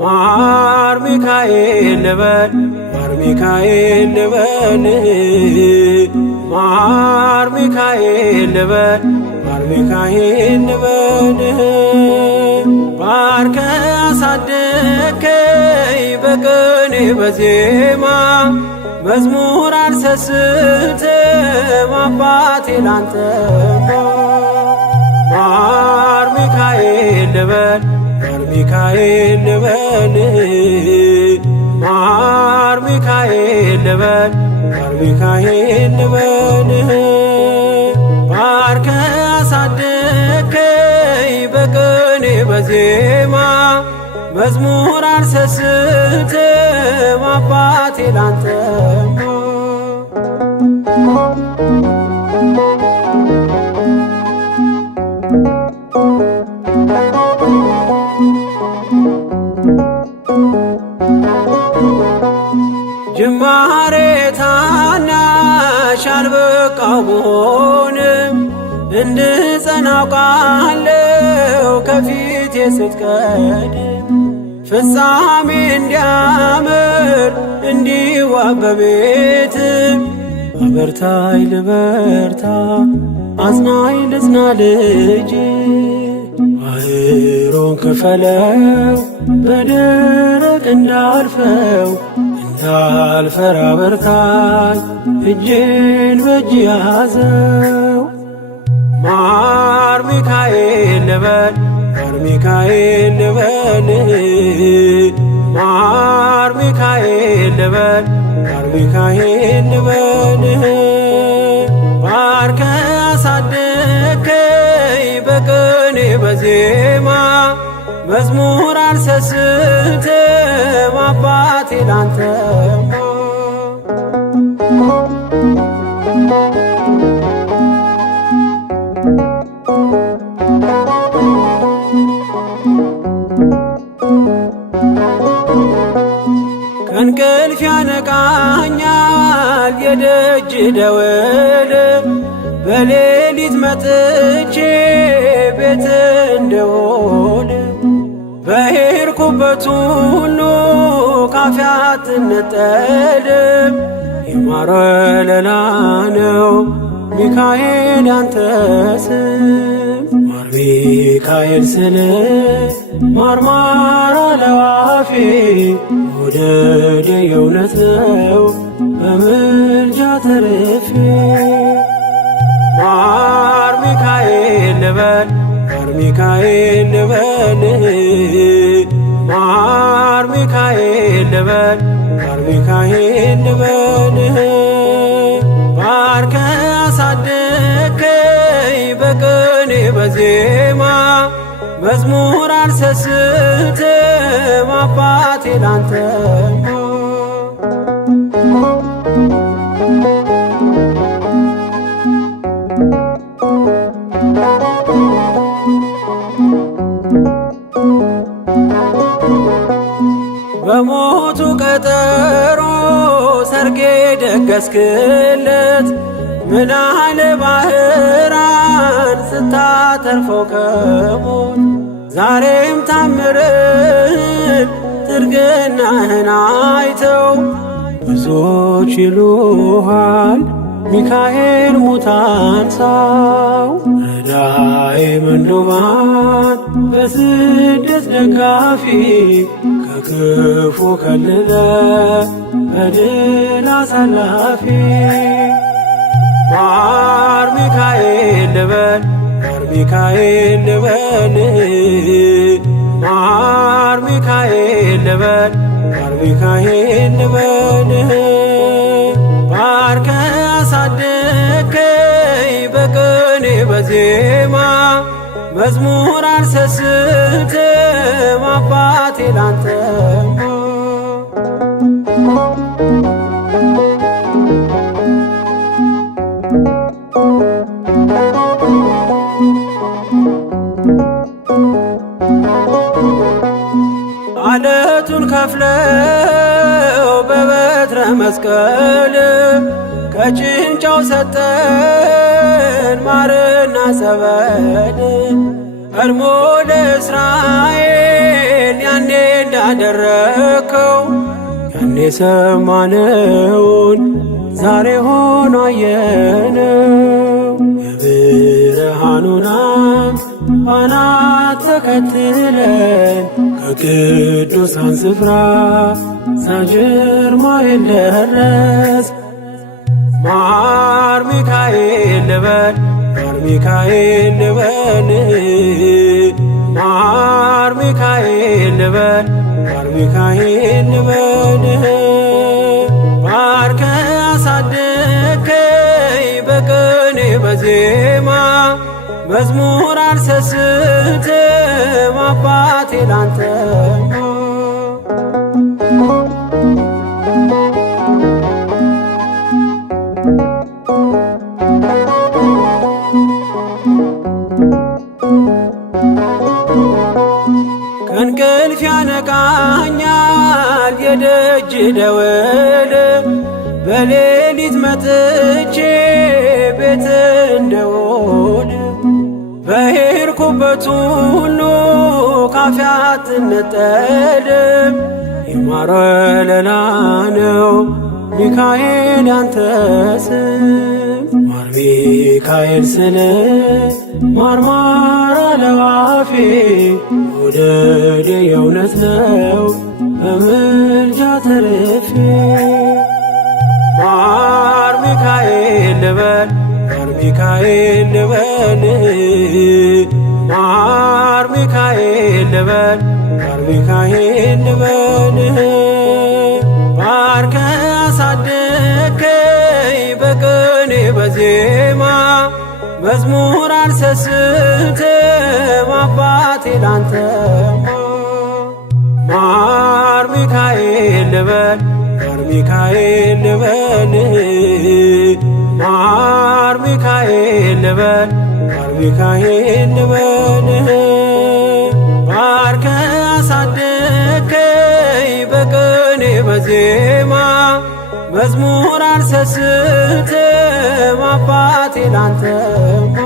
ማር ሚካኤል ልበል ማር ሚካኤል ልበል ማር ሚካኤል ልበል ማር ሚካኤል ልበል ባርከ አሳደከኝ በቅኔ በዜማ መዝሙር አልሰስትም አባቴ ላንተማ ማር ሚካኤል ልበል ማር ሚካኤል ልበል ማር ሚካኤል ልበል ማር ሚካኤል ልበል ባርከ አሳደከኝ በቅኔ በዜማ መዝሙር አልሰስትም አባቴ ላንተማ ጅማሬ ታናሽ አልበቃው ብሆንም እንድጸና አውቃለሁ ከፊቴ ስትቀድም ፍጻሜ እንዲያምር እንዲዋብ በቤት አበርታይ ልበርታ አጽናኝ ልጽና ልጅ ባህሩን ክፈለው በደረቅ እንዳልፈው እንዳልፈራ በርታኝ እጄን በእጅ ያዘው ማር ሚካኤል ልበል ማር ሚካኤል ልበል ማር ሚካኤል ልበል ማር ሚካኤል ልበል ባርከ አሳደከኝ በቅኔ በዜማ መዝሙር አልሰስትም አባቴ ላንተማ ከእንቅልፍ ያነቃኛል የደጅ ደወል በሌሊት መጥቼ ቤት እንደውል በሄድኩበት ሁሉ ካፌ አትነጠልም የማር ወለላ ነው ሚካኤል ያንተ ስም ማር ሚካኤል ስል ማርማር አለው አፌ መውደድ የእውነት ነው በምልጃ ተርፌ ማር ሚካኤል ልበል ማር ሚካኤል ልበል ማር ሚካኤል ልበል ማር ሚካኤል ልበል ባርከ አሳደከኝ በቅኔ በዜማ መዝሙር አልሰስትም አባቴ ላንተማ በሞቱ ቀጠሮ ሰርጌ ደገስክለት ምናለ ባህራን ስታተርፈው ከሞት ዛሬም ታምርህን ትርግናህን አይተው ብዙዎች ይሉሃል ሚካኤል ሙታን ሳው ረዳኤ ምንዱባን በስደት ደጋፊ ከክፉ ከልለ በድል አሳላፊ ማር ሚካኤል ልበል ማር ሚካኤል ልበል ማር ሚካኤል ልበል ማር ሚካኤል ልበል አሳደከኝ በቅኔ በዜማ መዝሙር አልሰስትም አባቴ ላንተማ። አለቱን ከፍለው በበትረ መስቀል ከጭንጫው ሰጠን ማርና ጸበል። ቀድሞ ለእስራኤል ያኔ እንዳደረከው ያኔ ሰማነውን ዛሬ ሆኖ አየነው። የብርሃኑን አምድ ፋና ተከትለን ከቅዱሳን ስፍራ ሳጅርማኤል ደረስ። ማር ሚካኤል ልበል ማር ሚካኤል ልበል ማር ሚካኤል ልበል ማር ሚካኤል ልበል። ባርከ አሳደከኝ በቅኔ በዜማ መዝሙር አልሰስትም አባቴ ላንተማ። ከእንቅልፍ ያነቃኛል የደጅ ደወል በሌሊት መጥቼ ቤት እንደውል። በሄድኩበት ሁሉ ካፌ አትነጠልም የማር ወለላ ነው ሚካኤል ያንተ ስም። ማር ሚካኤል ስል ማርማር አለው አፌ መውደድ የእውነት ነው በምልጃ ተርፌ። ማር ሚካኤል ልበል ማር ሚካኤል ልበል ማር ሚካኤል ልበል ማር ሚካኤል ልበል። ባርከ አሳደከኝ በቅኔ በዜማ መዝሙር አልሰስትም አባቴ ላንተማ። ማር ሚካኤል ልበል ማር ሚካኤል ልበል ማር ሚካኤል ልበል ማር ሚካኤል ልበል። ባርከ አሳደከኝ በቅኔ በዜማ መዝሙር አልሰስትም አባቴ ላንተማ።